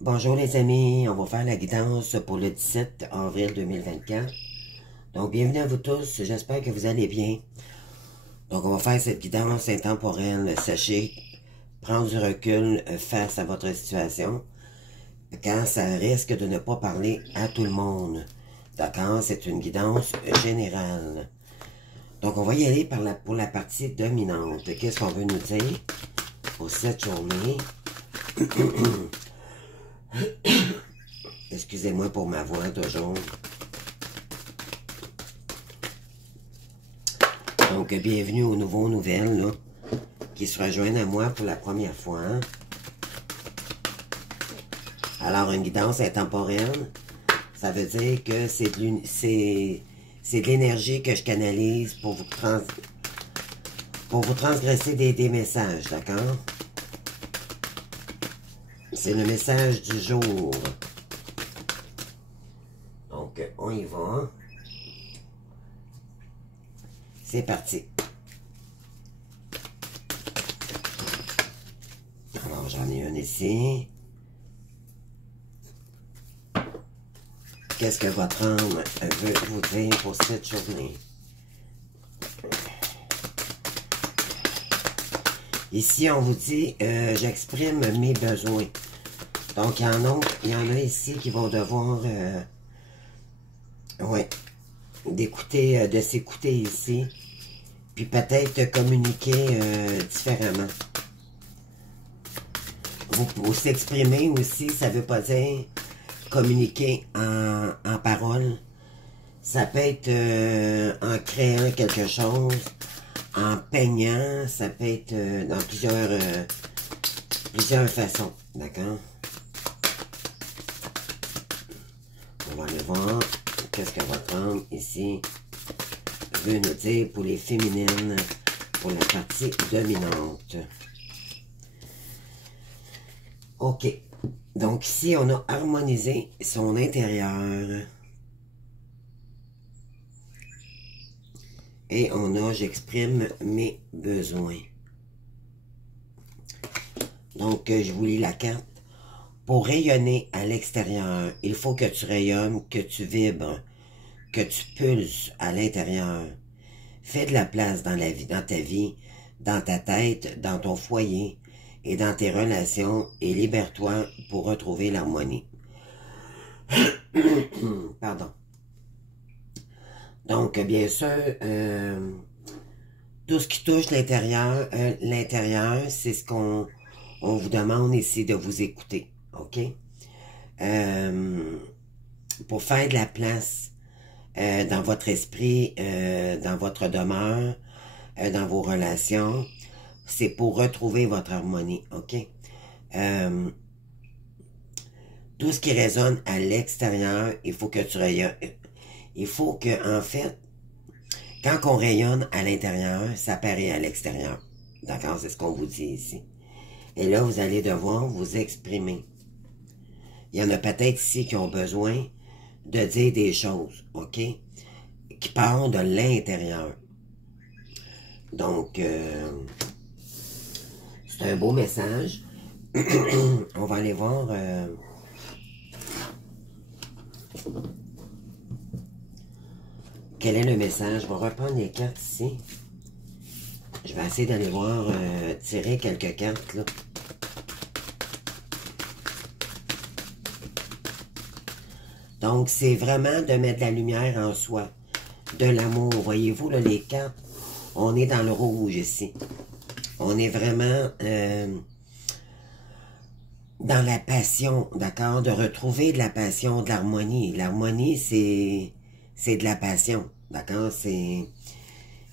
Bonjour les amis, on va faire la guidance pour le 17 avril 2024. Donc bienvenue à vous tous, j'espère que vous allez bien. Donc on va faire cette guidance intemporelle. Sachez, prendre du recul face à votre situation, car ça risque de ne pas parler à tout le monde. D'accord, c'est une guidance générale. Donc on va y aller pour la partie dominante. Qu'est-ce qu'on veut nous dire pour cette journée? Excusez-moi pour ma voix toujours. Donc, bienvenue aux nouveaux nouvelles là, qui se rejoignent à moi pour la première fois. Hein? Alors, une guidance intemporelle, ça veut dire que c'est de l'énergie que je canalise pour vous transgresser des messages, d'accord? C'est le message du jour. Donc, on y va. C'est parti. Alors, j'en ai une ici. Qu'est-ce que votre âme veut vous dire pour cette journée? Ici, on vous dit, j'exprime mes besoins. Donc, il y en a ici qui vont devoir, ouais, de s'écouter ici, puis peut-être communiquer différemment. Vous s'exprimer aussi, ça veut pas dire communiquer en parole. Ça peut être en créant quelque chose, en peignant, ça peut être dans plusieurs façons, d'accord? On va aller voir qu'est-ce que votre âme ici veut nous dire pour les féminines, pour la partie dominante. OK. Donc ici, on a harmonisé son intérieur. Et on a, j'exprime mes besoins. Donc, je vous lis la carte. Pour rayonner à l'extérieur, il faut que tu rayonnes, que tu vibres, que tu pulses à l'intérieur. Fais de la place dans ta vie, dans ta tête, dans ton foyer et dans tes relations et libère-toi pour retrouver l'harmonie. Pardon. Donc, bien sûr, tout ce qui touche l'intérieur, c'est ce qu'on vous demande ici de vous écouter, OK? Pour faire de la place dans votre esprit, dans votre demeure, dans vos relations, c'est pour retrouver votre harmonie, OK? Tout ce qui résonne à l'extérieur, il faut que tu rayonnes. Il faut que, en fait, quand on rayonne à l'intérieur, ça paraît à l'extérieur. D'accord? C'est ce qu'on vous dit ici. Et là, vous allez devoir vous exprimer. Il y en a peut-être ici qui ont besoin de dire des choses, OK? Qui partent de l'intérieur. Donc, c'est un beau message. On va aller voir... quel est le message? Je vais reprendre les cartes ici. Je vais essayer d'aller voir, tirer quelques cartes, là. Donc, c'est vraiment de mettre de la lumière en soi, de l'amour. Voyez-vous, là, les cartes, on est dans le rouge ici. On est vraiment dans la passion, d'accord? De retrouver de la passion, de l'harmonie. L'harmonie, c'est de la passion, d'accord? C'est...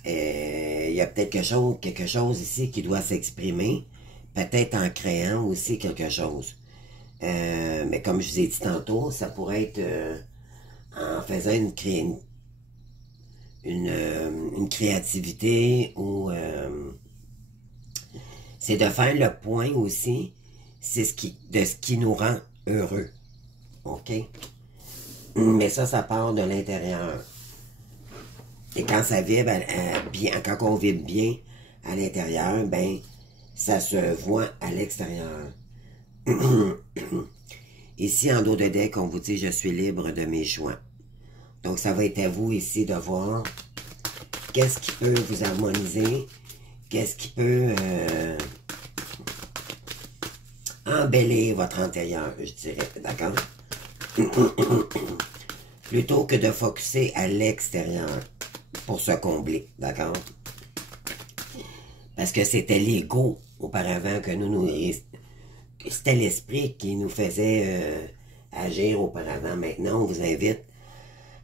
il y a peut-être quelque chose ici qui doit s'exprimer, peut-être en créant aussi quelque chose. Mais comme je vous ai dit tantôt, ça pourrait être en faisant une créativité ou c'est de faire le point aussi, c'est de ce qui nous rend heureux. OK? Mais ça part de l'intérieur. Et quand ça vibre bien, quand on vibre bien à l'intérieur, ben, ça se voit à l'extérieur. Ici, en dos de deck, on vous dit « Je suis libre de mes choix ». Donc, ça va être à vous ici de voir qu'est-ce qui peut vous harmoniser, qu'est-ce qui peut embellir votre intérieur, je dirais, d'accord? Plutôt que de focusser à l'extérieur pour se combler, d'accord? Parce que c'était l'ego auparavant que c'était l'esprit qui nous faisait agir auparavant. Maintenant, on vous invite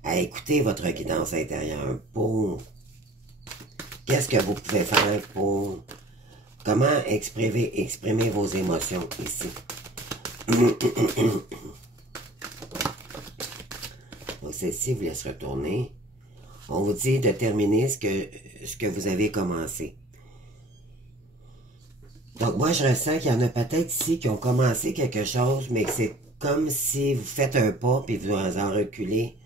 à écouter votre guidance intérieure pour qu'est-ce que vous pouvez faire pour comment exprimer vos émotions ici. Donc, celle-ci vous laisse retourner. On vous dit de terminer ce que vous avez commencé. Donc, moi, je ressens qu'il y en a peut-être ici qui ont commencé quelque chose, mais que c'est comme si vous faites un pas, puis vous en reculez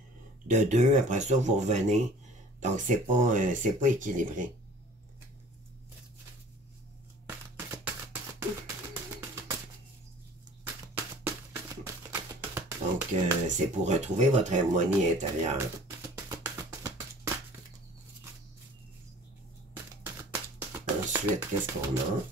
de 2, après ça, vous revenez. Donc, c'est pas équilibré. Donc, c'est pour retrouver votre harmonie intérieure. Ensuite, qu'est-ce qu'on a?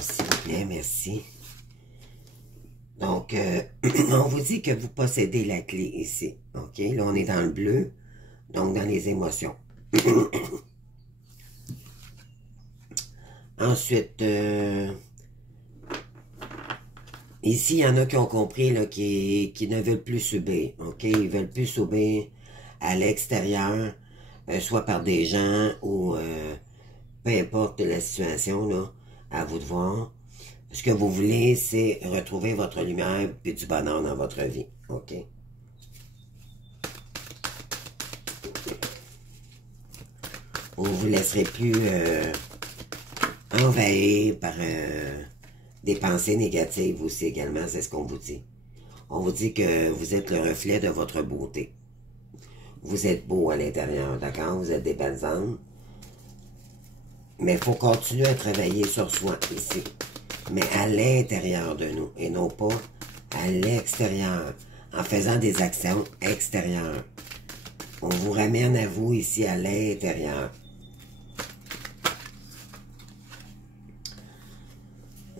S'il vous plaît, merci. Donc, on vous dit que vous possédez la clé ici. OK? Là, on est dans le bleu. Donc, dans les émotions. Ensuite, ici, il y en a qui ont compris là, qui ne veulent plus subir. OK? Ils veulent plus subir à l'extérieur, soit par des gens ou peu importe la situation, là, à vous de voir. Ce que vous voulez, c'est retrouver votre lumière et du bonheur dans votre vie. OK? Vous ne vous laisserez plus envahir par des pensées négatives aussi également, c'est ce qu'on vous dit. On vous dit que vous êtes le reflet de votre beauté. Vous êtes beau à l'intérieur, d'accord? Vous êtes des belles âmes. Mais il faut continuer à travailler sur soi ici. Mais à l'intérieur de nous et non pas à l'extérieur, en faisant des actions extérieures. On vous ramène à vous ici à l'intérieur.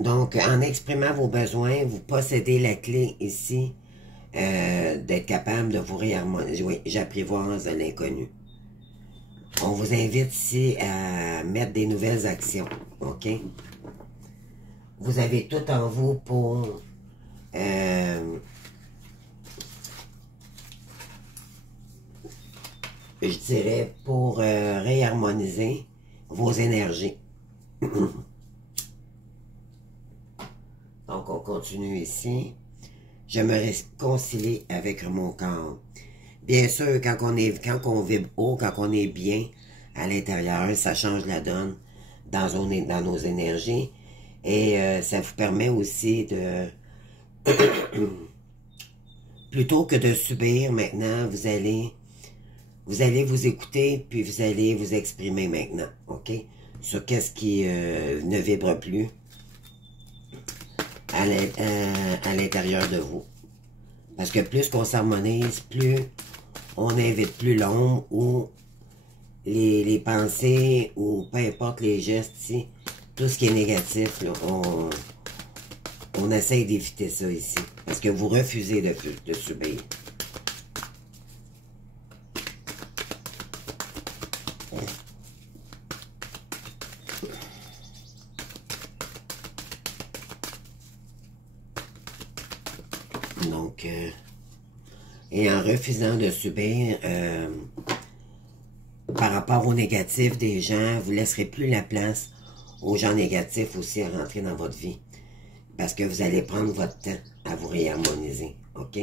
Donc, en exprimant vos besoins, vous possédez la clé ici d'être capable de vous réharmoniser. Oui, j'apprivoise l'inconnu. On vous invite ici à mettre des nouvelles actions, OK? Vous avez tout en vous pour je dirais, pour réharmoniser vos énergies. Donc, on continue ici. Je me réconcilie avec mon corps. Bien sûr, quand on vibre haut, quand on est bien à l'intérieur, ça change la donne dans nos énergies. Et ça vous permet aussi de... Plutôt que de subir maintenant, vous allez vous écouter, puis vous allez vous exprimer maintenant, OK? Sur qu'est-ce qui ne vibre plus à l'intérieur de vous. Parce que plus qu'on s'harmonise, plus on n'invite plus l'ombre ou les pensées ou peu importe les gestes, ici, tout ce qui est négatif, là, on essaye d'éviter ça ici. Parce que vous refusez de subir. Donc, et en refusant de subir, par rapport aux négatifs des gens, vous ne laisserez plus la place aux gens négatifs aussi à rentrer dans votre vie. Parce que vous allez prendre votre temps à vous réharmoniser, OK?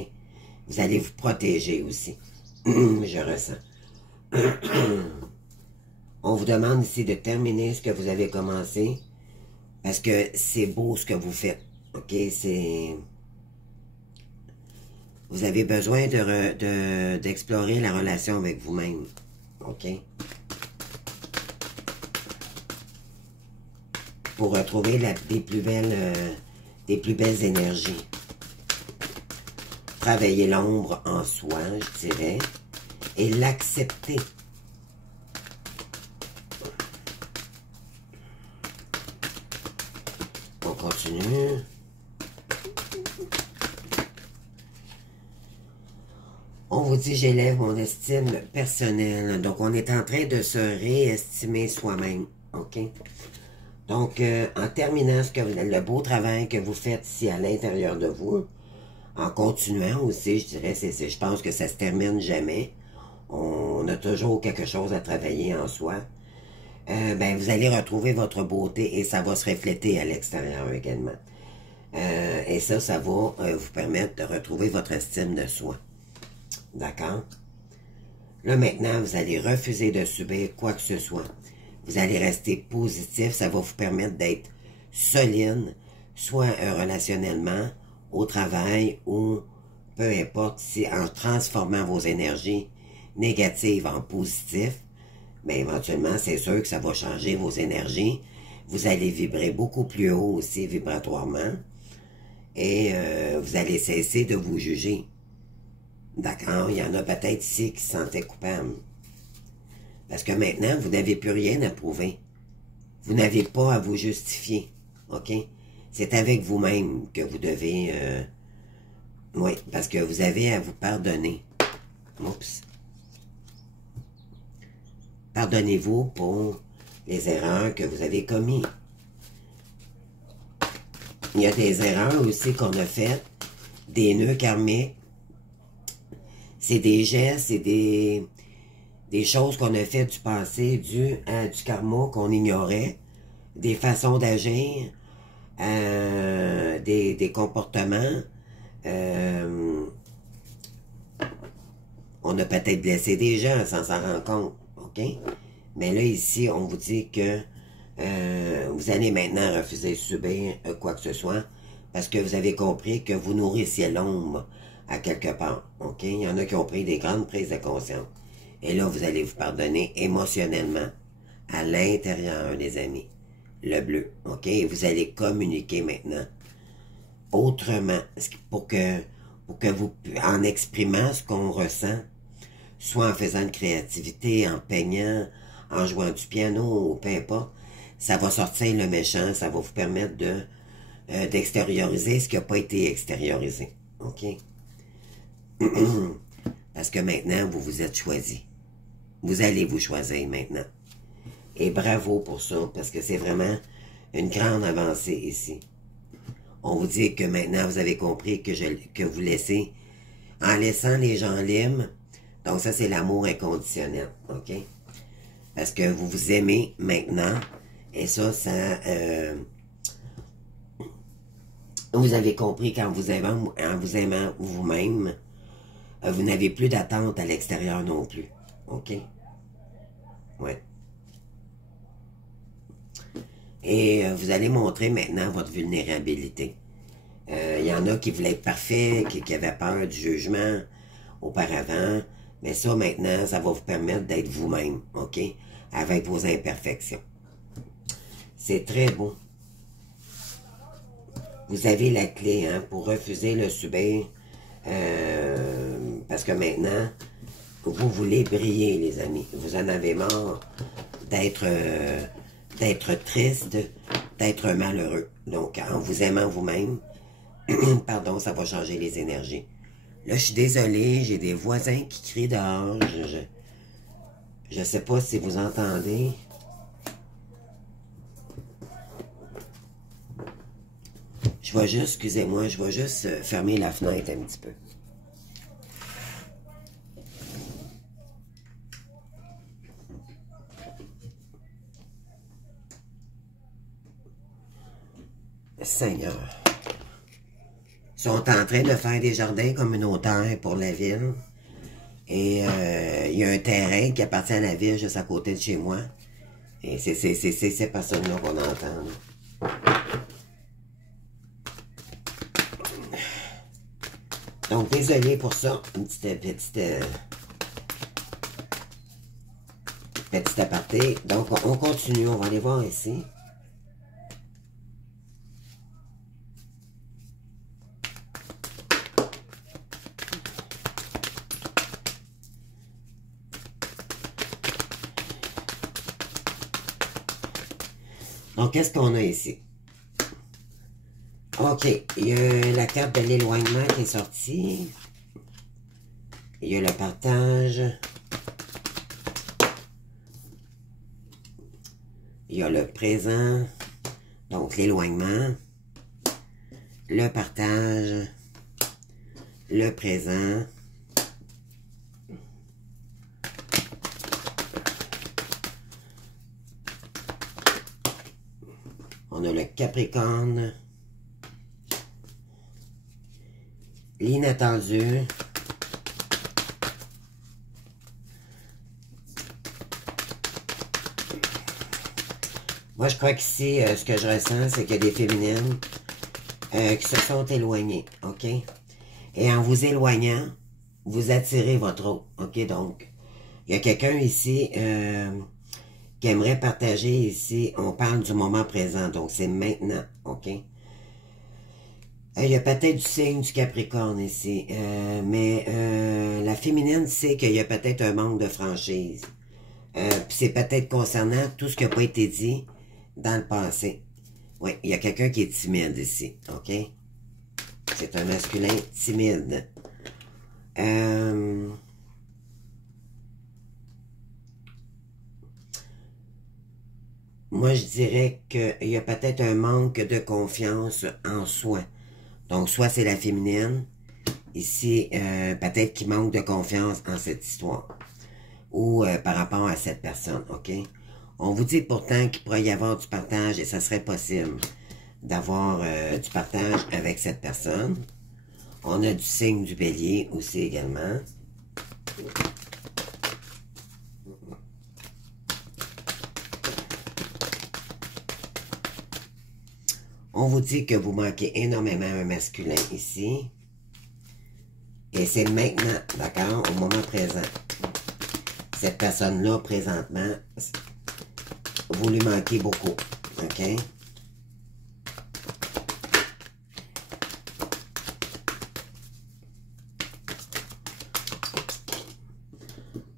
Vous allez vous protéger aussi. Je ressens. On vous demande ici de terminer ce que vous avez commencé. Parce que c'est beau ce que vous faites, OK? vous avez besoin d'explorer la relation avec vous-même. OK? Pour retrouver des plus belles énergies. Travailler l'ombre en soi, je dirais, et l'accepter. On continue. On vous dit, j'élève mon estime personnelle. Donc, on est en train de se réestimer soi-même. OK? Donc, en terminant le beau travail que vous faites ici à l'intérieur de vous, en continuant aussi, je dirais, je pense que ça se termine jamais. On a toujours quelque chose à travailler en soi. Ben, vous allez retrouver votre beauté et ça va se refléter à l'extérieur également. Et ça va vous permettre de retrouver votre estime de soi. D'accord? Là, maintenant, vous allez refuser de subir quoi que ce soit. Vous allez rester positif. Ça va vous permettre d'être solide, soit relationnellement, au travail, ou peu importe, si en transformant vos énergies négatives en positives, bien, éventuellement, c'est sûr que ça va changer vos énergies. Vous allez vibrer beaucoup plus haut aussi vibratoirement. Et vous allez cesser de vous juger. D'accord? Il y en a peut-être ici qui se sentaient coupables. Parce que maintenant, vous n'avez plus rien à prouver. Vous n'avez pas à vous justifier. OK? C'est avec vous-même que vous devez... oui, parce que vous avez à vous pardonner. Oups. Pardonnez-vous pour les erreurs que vous avez commises. Il y a des erreurs aussi qu'on a faites, des nœuds karmiques. C'est des gestes, c'est des choses qu'on a faites du passé dues à du karma qu'on ignorait, des façons d'agir, des comportements. On a peut-être blessé des gens sans s'en rendre compte, OK? Mais là, ici, on vous dit que vous allez maintenant refuser de subir quoi que ce soit parce que vous avez compris que vous nourrissiez l'ombre à quelque part, OK? Il y en a qui ont pris des grandes prises de conscience. Et là, vous allez vous pardonner émotionnellement à l'intérieur, les amis. Le bleu, OK? Et vous allez communiquer maintenant autrement pour que vous, en exprimant ce qu'on ressent, soit en faisant de créativité, en peignant, en jouant du piano, ou peu importe, ça va sortir le méchant, ça va vous permettre d'extérioriser ce qui n'a pas été extériorisé. OK? Parce que maintenant, vous vous êtes choisi. Vous allez vous choisir maintenant. Et bravo pour ça, parce que c'est vraiment une grande avancée ici. On vous dit que maintenant, vous avez compris que vous laissez, en laissant les gens libres, donc ça, c'est l'amour inconditionnel, OK? Parce que vous vous aimez maintenant, et ça, vous avez compris qu'en vous aimant vous-même, vous n'avez plus d'attente à l'extérieur non plus. OK? Ouais. Et vous allez montrer maintenant votre vulnérabilité. Il y en a qui voulaient être parfaits, qui avaient peur du jugement auparavant. Mais ça, maintenant, ça va vous permettre d'être vous-même. OK? Avec vos imperfections. C'est très beau. Vous avez la clé pour refuser le subir. Parce que maintenant, vous voulez briller, les amis. Vous en avez marre d'être triste, d'être malheureux. Donc, en vous aimant vous-même, pardon, ça va changer les énergies. Là, je suis désolée, j'ai des voisins qui crient dehors. Je sais pas si vous entendez. Je vais juste, excusez-moi, je vais juste fermer la fenêtre un petit peu. Seigneur. Ils sont en train de faire des jardins communautaires pour la ville. Et il y a un terrain qui appartient à la ville juste à côté de chez moi. Et c'est ces personnes-là qu'on entend. Donc, désolé pour ça. Une petite aparté. Donc, on continue. On va aller voir ici. Donc, qu'est-ce qu'on a ici? OK. Il y a la carte de l'éloignement qui est sortie. Il y a le partage. Il y a le présent. Donc, l'éloignement. Le partage. Le présent. On a le Capricorne. L'inattendu. Moi, je crois qu'ici, ce que je ressens, c'est qu'il y a des féminines qui se sont éloignées, OK? Et en vous éloignant, vous attirez votre autre, OK? Donc, il y a quelqu'un ici qui aimerait partager ici. On parle du moment présent, donc c'est maintenant, OK? Il y a peut-être du signe du Capricorne ici, mais la féminine sait qu'il y a peut-être un manque de franchise. C'est peut-être concernant tout ce qui n'a pas été dit dans le passé. Oui, il y a quelqu'un qui est timide ici, OK? C'est un masculin timide. Moi, je dirais qu'il y a peut-être un manque de confiance en soi. Donc, soit c'est la féminine, ici, peut-être qu'il manque de confiance en cette histoire. Ou par rapport à cette personne, OK? On vous dit pourtant qu'il pourrait y avoir du partage et ça serait possible d'avoir du partage avec cette personne. On a du signe du bélier aussi également. On vous dit que vous manquez énormément un masculin ici. Et c'est maintenant, d'accord, au moment présent. Cette personne-là, présentement, vous lui manquez beaucoup, OK?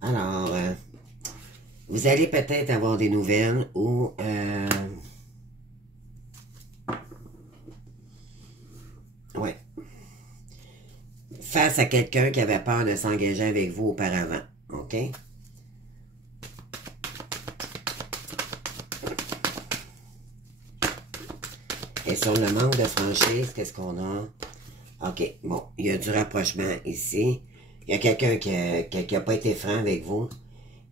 Alors, vous allez peut-être avoir des nouvelles ou... ouais. Face à quelqu'un qui avait peur de s'engager avec vous auparavant, OK? Et sur le manque de franchise, qu'est-ce qu'on a? OK, bon, il y a du rapprochement ici. Il y a quelqu'un qui a pas été franc avec vous.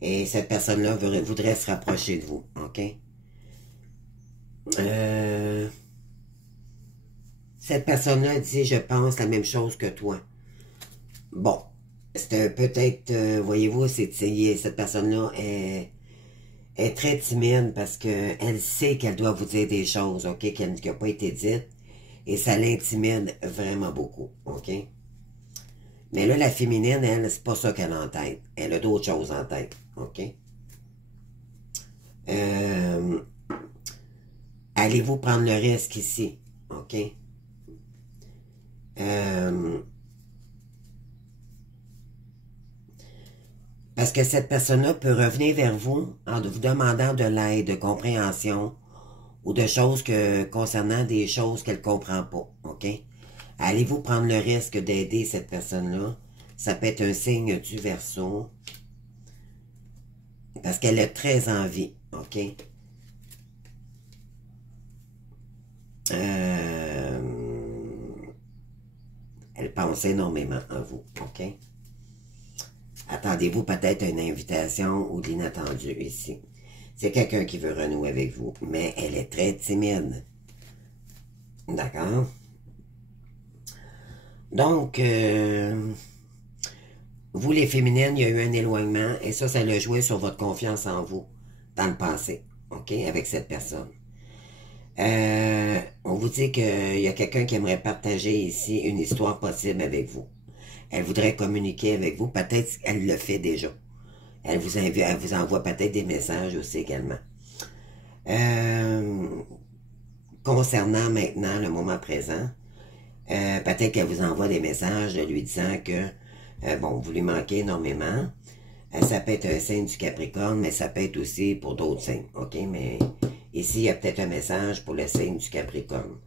Et cette personne-là voudrait se rapprocher de vous, OK? Cette personne-là dit, je pense la même chose que toi. Bon, c'est peut-être, voyez-vous, cette personne-là est très timide parce qu'elle sait qu'elle doit vous dire des choses, OK, qui n'a pas été dites. Et ça l'intimide vraiment beaucoup, OK? Mais là, la féminine, elle, c'est pas ça qu'elle a en tête. Elle a d'autres choses en tête, OK? Allez-vous prendre le risque ici, OK? Parce que cette personne-là peut revenir vers vous en vous demandant de l'aide, de compréhension ou de choses concernant des choses qu'elle ne comprend pas, OK? Allez-vous prendre le risque d'aider cette personne-là? Ça peut être un signe du Verseau. Parce qu'elle a très envie, OK? Elle pense énormément en vous, OK? Attendez-vous peut-être à une invitation ou de l'inattendu ici. C'est quelqu'un qui veut renouer avec vous, mais elle est très timide. D'accord? Donc, vous les féminines, il y a eu un éloignement et ça l'a joué sur votre confiance en vous dans le passé, OK, avec cette personne. On vous dit qu'il y a quelqu'un qui aimerait partager ici une histoire possible avec vous. Elle voudrait communiquer avec vous. Peut-être qu'elle le fait déjà. Elle vous envoie peut-être des messages aussi également. Concernant maintenant le moment présent, peut-être qu'elle vous envoie des messages lui disant que, bon, vous lui manquez énormément. Ça peut être un signe du Capricorne, mais ça peut être aussi pour d'autres signes, ok? Mais ici, il y a peut-être un message pour le signe du Capricorne.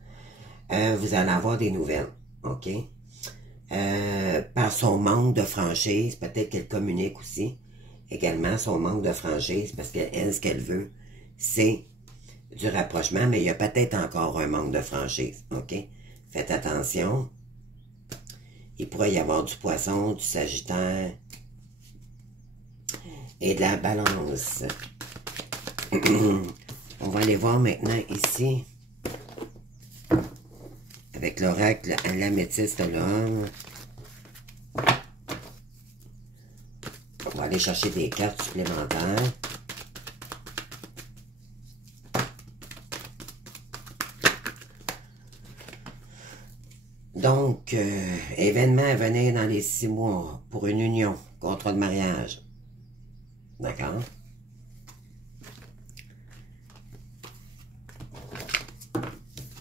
Vous allez avoir des nouvelles, ok? Par son manque de franchise, peut-être qu'elle communique aussi également son manque de franchise, parce qu'elle, ce qu'elle veut, c'est du rapprochement, mais il y a peut-être encore un manque de franchise, ok? Faites attention. Il pourrait y avoir du Poisson, du Sagittaire et de la Balance. On va aller voir maintenant ici, avec l'oracle à l'améthyste de l'homme. On va aller chercher des cartes supplémentaires. Donc, événement à venir dans les 6 mois pour une union, contrat de mariage. D'accord?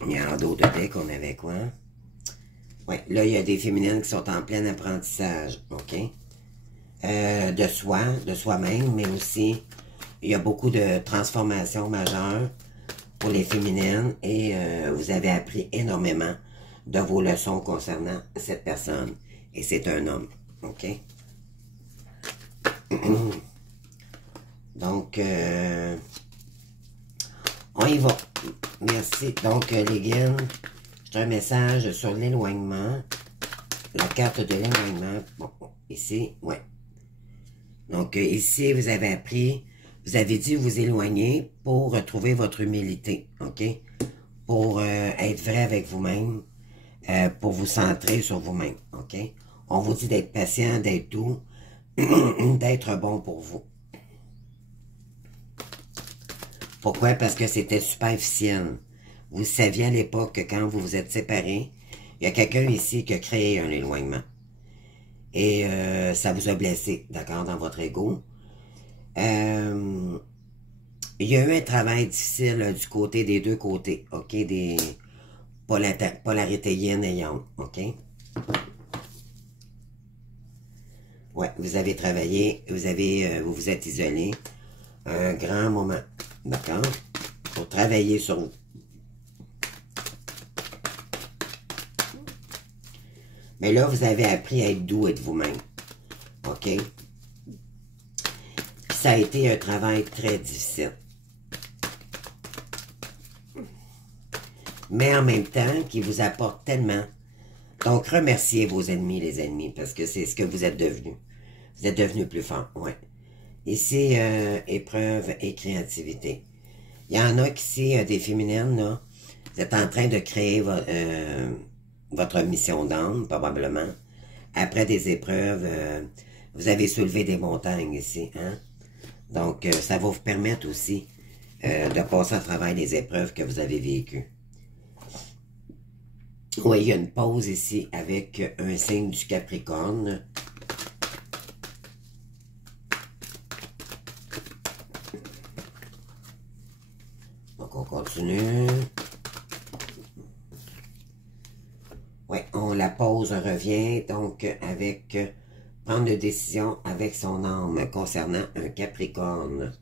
Il y a d'autres decks, on avait quoi? Oui, là, il y a des féminines qui sont en plein apprentissage, ok? De soi, de soi-même, mais aussi, il y a beaucoup de transformations majeures pour les féminines et vous avez appris énormément de vos leçons concernant cette personne. Et c'est un homme, ok? Donc, on y va. Merci. Donc, les guides, j'ai un message sur l'éloignement. La carte de l'éloignement. Bon, ici, ouais. Donc, ici, vous avez appris, vous avez dû vous éloigner pour retrouver votre humilité, ok? Pour être vrai avec vous-même, pour vous centrer sur vous-même, ok? On vous dit d'être patient, d'être doux, d'être bon pour vous. Pourquoi? Parce que c'était superficiel. Vous saviez à l'époque que quand vous vous êtes séparés, il y a quelqu'un ici qui a créé un éloignement. Et ça vous a blessé, d'accord, dans votre ego. Il y a eu un travail difficile du côté des deux côtés, ok, des polarités yin et yang, ok. Ouais, vous avez travaillé, vous vous êtes isolé un grand moment, d'accord, pour travailler sur vous. Mais là, vous avez appris à être doux, être vous-même. OK? Ça a été un travail très difficile. Mais en même temps, qui vous apporte tellement. Donc, remerciez vos ennemis, les ennemis, parce que c'est ce que vous êtes devenus. Vous êtes devenus plus forts, ouais. Ici, épreuve et créativité. Il y en a ici, des féminines, là. Vous êtes en train de créer votre mission d'âme, probablement. Après des épreuves, vous avez soulevé des montagnes ici, hein. Donc, ça va vous permettre aussi de passer à travers les épreuves que vous avez vécues. Oui, il y a une pause ici avec un signe du Capricorne. Donc, on continue. Oui, la pause revient donc avec prendre une décision avec son âme concernant un Capricorne.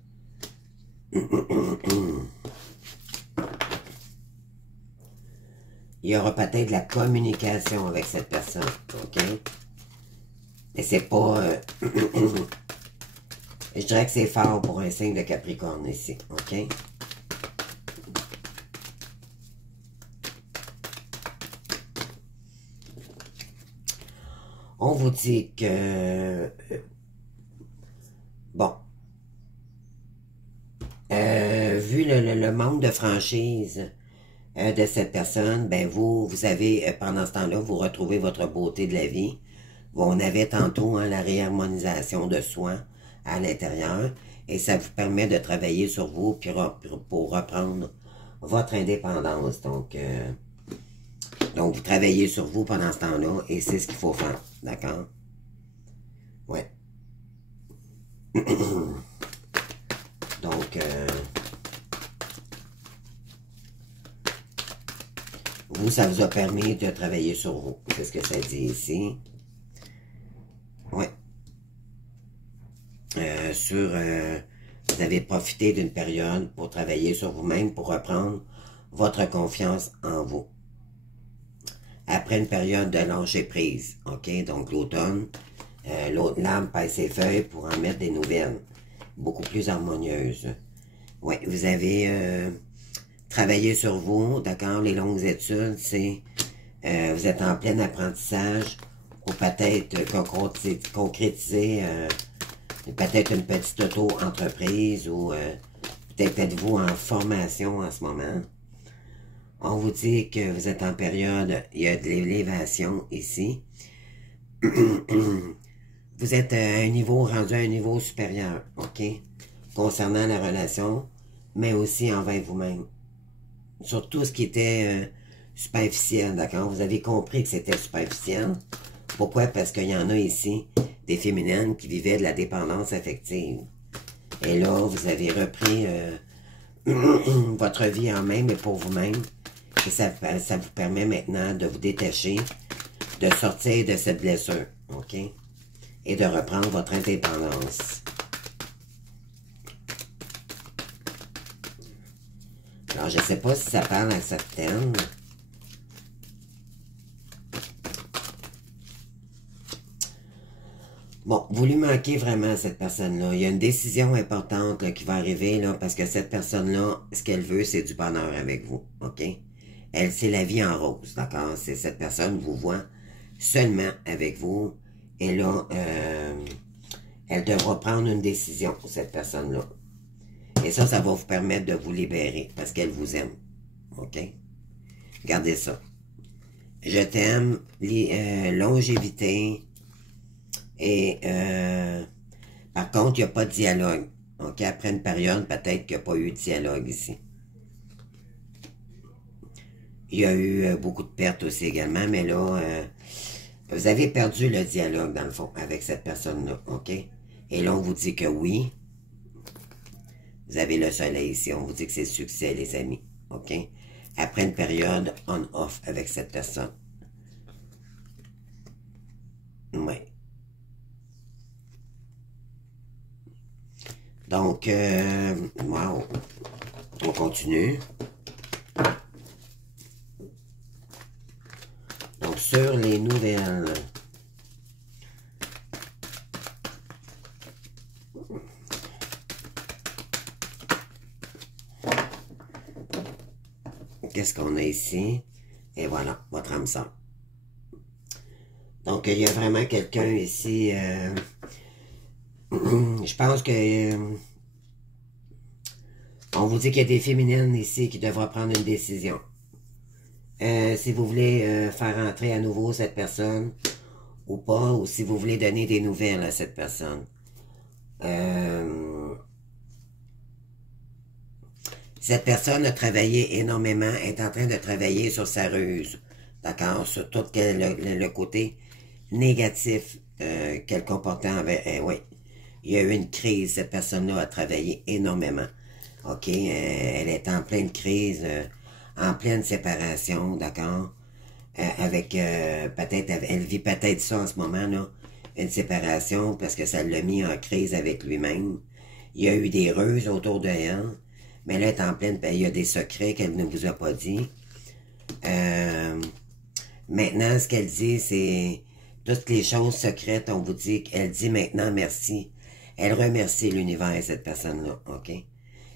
Il y aura peut-être de la communication avec cette personne, ok? Mais c'est pas... je dirais que c'est fort pour un signe de Capricorne ici, ok? On vous dit que... bon. Vu le manque de franchise de cette personne, ben vous avez, pendant ce temps-là, vous retrouvez votre beauté de la vie. On avait tantôt hein, la réharmonisation de soi à l'intérieur. Et ça vous permet de travailler sur vous pour reprendre votre indépendance. Donc, Donc, vous travaillez sur vous pendant ce temps-là, et c'est ce qu'il faut faire, d'accord? Ouais. Donc, vous, ça vous a permis de travailler sur vous. C'est ce que ça dit ici. Ouais. Vous avez profité d'une période pour travailler sur vous-même, pour reprendre votre confiance en vous. Après une période de lâcher prise, ok? Donc, l'automne, l'arbre pèse ses feuilles pour en mettre des nouvelles, beaucoup plus harmonieuses. Oui, vous avez travaillé sur vous, d'accord? Les longues études, c'est vous êtes en plein apprentissage ou peut-être concrétiser peut-être une petite auto-entreprise ou peut-être êtes-vous en formation en ce moment. On vous dit que vous êtes en période, il y a de l'élévation ici. Vous êtes à un niveau, rendu à un niveau supérieur, ok? Concernant la relation, mais aussi envers vous-même. Sur tout ce qui était superficiel, d'accord? Vous avez compris que c'était superficiel. Pourquoi? Parce qu'il y en a ici des féminines qui vivaient de la dépendance affective. Et là, vous avez repris votre vie en main, mais pour vous-même. Et ça vous permet maintenant de vous détacher, de sortir de cette blessure, ok? Et de reprendre votre indépendance. Alors, je ne sais pas si ça parle à certaines. Bon, vous lui manquez vraiment à cette personne-là. Il y a une décision importante là, qui va arriver, là, parce que cette personne-là, ce qu'elle veut, c'est du bonheur avec vous, ok? Elle, c'est la vie en rose, d'accord? C'est cette personne vous voit seulement avec vous. Et là, elle devra prendre une décision, cette personne-là. Et ça va vous permettre de vous libérer, parce qu'elle vous aime, ok? Gardez ça. Je t'aime, longévité, et par contre, il n'y a pas de dialogue. Ok, après une période, peut-être qu'il n'y a pas eu de dialogue ici. Il y a eu beaucoup de pertes aussi également, mais là, vous avez perdu le dialogue, dans le fond, avec cette personne-là, ok? Et là, on vous dit que oui, vous avez le soleil ici, on vous dit que c'est succès, les amis, ok? Après une période on-off avec cette personne. Ouais. Donc, wow, on continue. Donc, sur les nouvelles. Qu'est-ce qu'on a ici? Et voilà, votre âme sœur. Donc, il y a vraiment quelqu'un ici... je pense que... on vous dit qu'il y a des féminines ici qui devraient prendre une décision. Si vous voulez faire entrer à nouveau cette personne ou pas, ou si vous voulez donner des nouvelles à cette personne. Cette personne a travaillé énormément, est en train de travailler sur sa ruse, d'accord, sur tout le côté négatif qu'elle comportait envers... oui, il y a eu une crise, cette personne-là a travaillé énormément, ok, elle est en pleine crise, en pleine séparation, d'accord, avec peut-être, elle vit peut-être ça en ce moment, là, une séparation, parce que ça l'a mis en crise avec lui-même. Il y a eu des ruses autour de elle, mais là, elle est en pleine, il y a des secrets qu'elle ne vous a pas dit. Maintenant, ce qu'elle dit, c'est toutes les choses secrètes, on vous dit qu'elle dit maintenant merci. Elle remercie l'univers, cette personne-là, ok?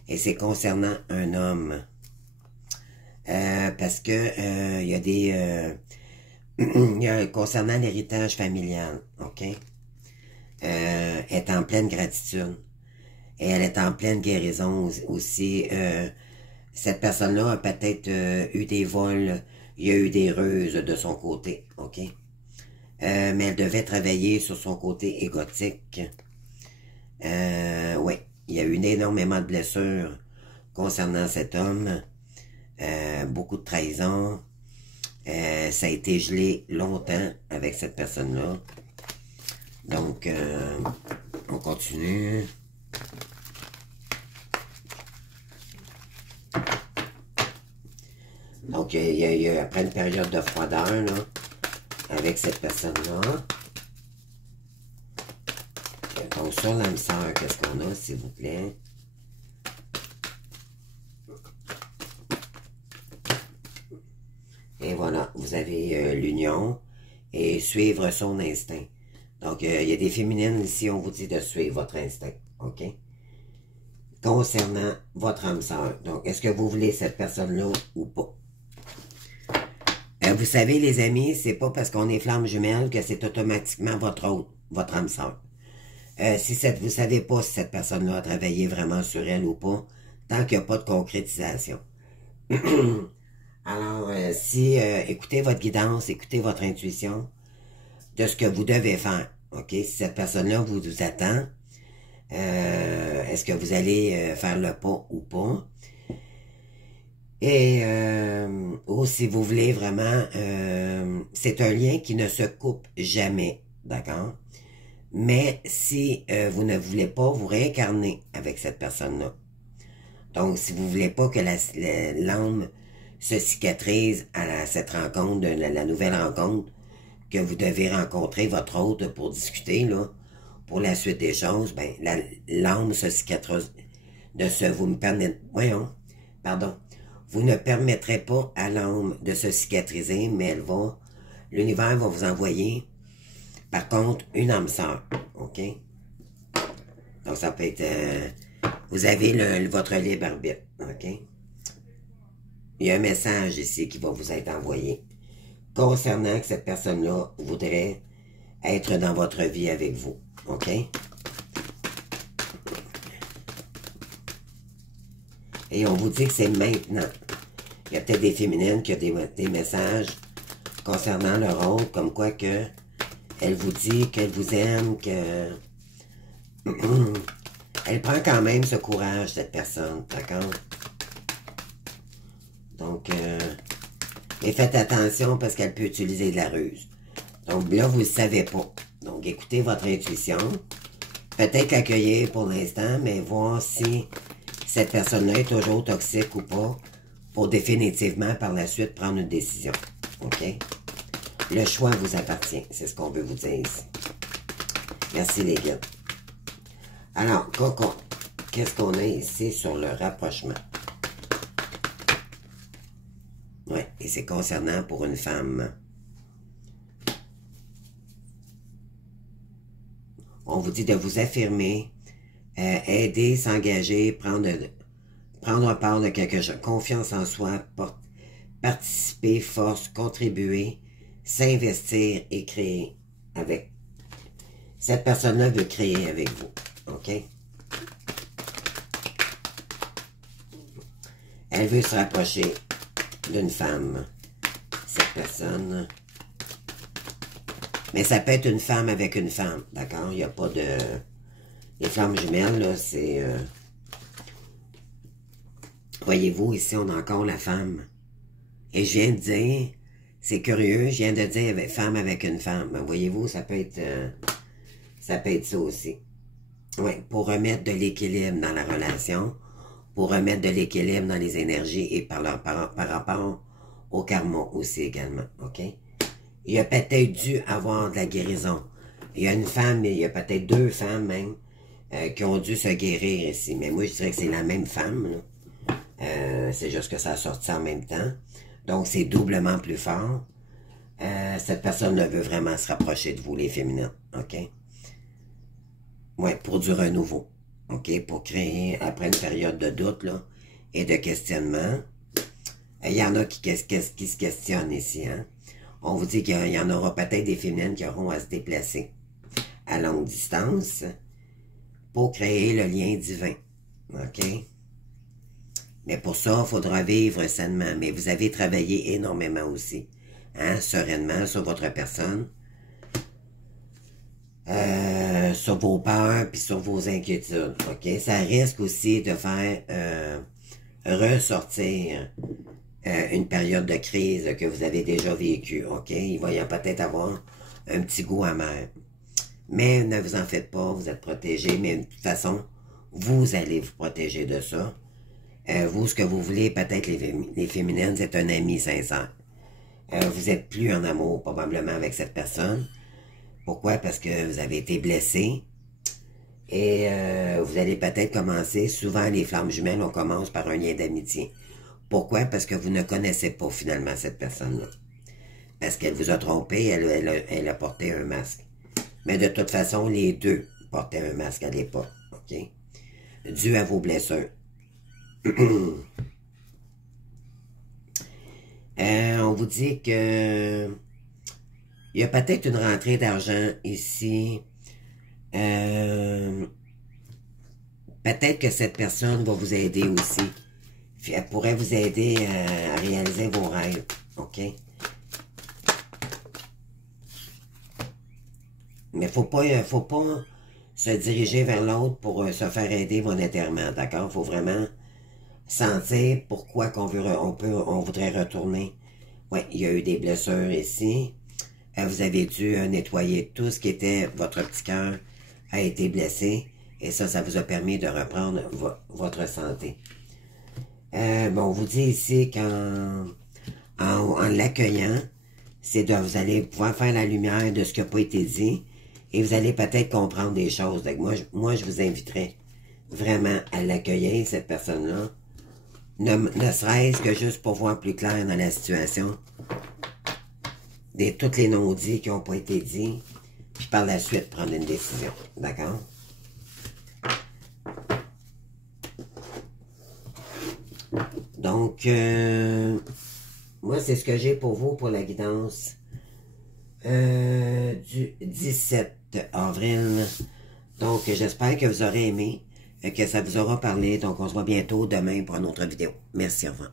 Et c'est concernant un homme. Parce que il y a des... il y a, concernant l'héritage familial, ok? Elle est en pleine gratitude. Et elle est en pleine guérison aussi. Cette personne-là a peut-être eu des vols, il y a eu des ruses de son côté, ok? Mais elle devait travailler sur son côté égotique. Oui, il y a eu énormément de blessures concernant cet homme. Beaucoup de trahison. Ça a été gelé longtemps avec cette personne-là. Donc, on continue. Donc, il y a après une période de froideur, là, avec cette personne-là. Donc, sur l'âme sœur, qu'est-ce qu'on a, s'il vous plaît? Et voilà, vous avez l'union et suivre son instinct. Donc, il y a des féminines ici, on vous dit de suivre votre instinct, OK? Concernant votre âme sœur. Donc, est-ce que vous voulez cette personne-là ou pas? Vous savez, les amis, c'est pas parce qu'on est flamme jumelle que c'est automatiquement votre âme sœur. Si vous savez pas si cette personne-là a travaillé vraiment sur elle ou pas, tant qu'il n'y a pas de concrétisation. Alors, écoutez votre guidance, écoutez votre intuition de ce que vous devez faire. OK? Si cette personne-là vous attend, est-ce que vous allez faire le pas ou pas? Et ou si vous voulez vraiment, c'est un lien qui ne se coupe jamais, d'accord? Mais si vous ne voulez pas vous réincarner avec cette personne-là, donc si vous voulez pas que l'âme se cicatrise à cette rencontre, la nouvelle rencontre, que vous devez rencontrer votre hôte pour discuter, là, pour la suite des choses, ben, l'âme se cicatrise, vous ne permettrez pas à l'âme de se cicatriser, mais l'univers va vous envoyer, par contre, une âme sœur, OK? Donc, ça peut être, vous avez votre libre arbitre, OK? Il y a un message ici qui va vous être envoyé concernant que cette personne-là voudrait être dans votre vie avec vous, OK? Et on vous dit que c'est maintenant. Il y a peut-être des féminines qui ont des messages concernant leur rôle, comme quoi que elle vous dit qu'elle vous aime, que elle prend quand même ce courage, cette personne, d'accord? Donc, et faites attention parce qu'elle peut utiliser de la ruse. Donc là, vous ne le savez pas. Donc, écoutez votre intuition. Peut-être l'accueillir pour l'instant, mais voir si cette personne-là est toujours toxique ou pas, pour définitivement, par la suite, prendre une décision. OK? Le choix vous appartient. C'est ce qu'on veut vous dire ici. Merci, les gars. Alors, Coco, qu'est-ce qu'on a ici sur le rapprochement? Oui, et c'est concernant pour une femme. On vous dit de vous affirmer, aider, s'engager, prendre part de quelque chose, confiance en soi, participer, force, contribuer, s'investir et créer avec. Cette personne-là veut créer avec vous, OK? Elle veut se rapprocher d'une femme, cette personne. Mais ça peut être une femme avec une femme, d'accord? Il n'y a pas de... Les flammes jumelles, là, c'est... Voyez-vous, ici, on a encore la femme. Et je viens de dire... C'est curieux, je viens de dire femme avec une femme. Ben, voyez-vous, ça peut être ça aussi. Oui, pour remettre de l'équilibre dans la relation, pour remettre de l'équilibre dans les énergies et par rapport au karma aussi également, OK? Il a peut-être dû avoir de la guérison. Il y a une femme, il y a peut-être deux femmes même, qui ont dû se guérir ici. Mais moi, je dirais que c'est la même femme, là. C'est juste que ça a sorti en même temps. Donc, c'est doublement plus fort. Cette personne veut vraiment se rapprocher de vous, les féminins, OK? Ouais, pour du renouveau, OK? Pour créer, après une période de doute, là, et de questionnement. Il y en a qui se questionnent ici, hein? On vous dit qu'il y en aura peut-être des féminines qui auront à se déplacer à longue distance pour créer le lien divin, OK? Mais pour ça, il faudra vivre sainement. Mais vous avez travaillé énormément aussi, hein, sereinement sur votre personne, sur vos peurs puis sur vos inquiétudes, OK? Ça risque aussi de faire ressortir une période de crise que vous avez déjà vécue, ok? Il va y en peut-être avoir un petit goût amer. Mais ne vous en faites pas, vous êtes protégé, mais de toute façon, vous allez vous protéger de ça. Vous, ce que vous voulez, peut-être les féminines, c'est un ami sincère. Vous êtes plus en amour, probablement, avec cette personne. Pourquoi? Parce que vous avez été blessé. Et vous allez peut-être commencer, souvent les flammes jumelles, on commence par un lien d'amitié. Pourquoi? Parce que vous ne connaissez pas finalement cette personne-là. Parce qu'elle vous a trompé, elle a porté un masque. Mais de toute façon, les deux portaient un masque à l'époque. OK? Dû à vos blessures. On vous dit que il y a peut-être une rentrée d'argent ici. Peut-être que cette personne va vous aider aussi. Elle pourrait vous aider à réaliser vos rêves. OK? Mais faut pas se diriger vers l'autre pour se faire aider monétairement. D'accord? Faut vraiment sentir pourquoi on voudrait retourner. Oui, il y a eu des blessures ici. Vous avez dû nettoyer tout ce qui était votre petit cœur a été blessé. Et ça vous a permis de reprendre votre santé. Bon, on vous dit ici qu'en l'accueillant, vous allez pouvoir faire la lumière de ce qui n'a pas été dit. Et vous allez peut-être comprendre des choses. Donc moi, je vous inviterais vraiment à l'accueillir, cette personne-là. Ne serait-ce que juste pour voir plus clair dans la situation. Toutes les non-dits qui n'ont pas été dits. Puis par la suite, prendre une décision. D'accord? Donc, moi, c'est ce que j'ai pour vous pour la guidance du 17 avril. Donc, j'espère que vous aurez aimé et que ça vous aura parlé. Donc, on se voit bientôt demain pour une autre vidéo. Merci, au revoir.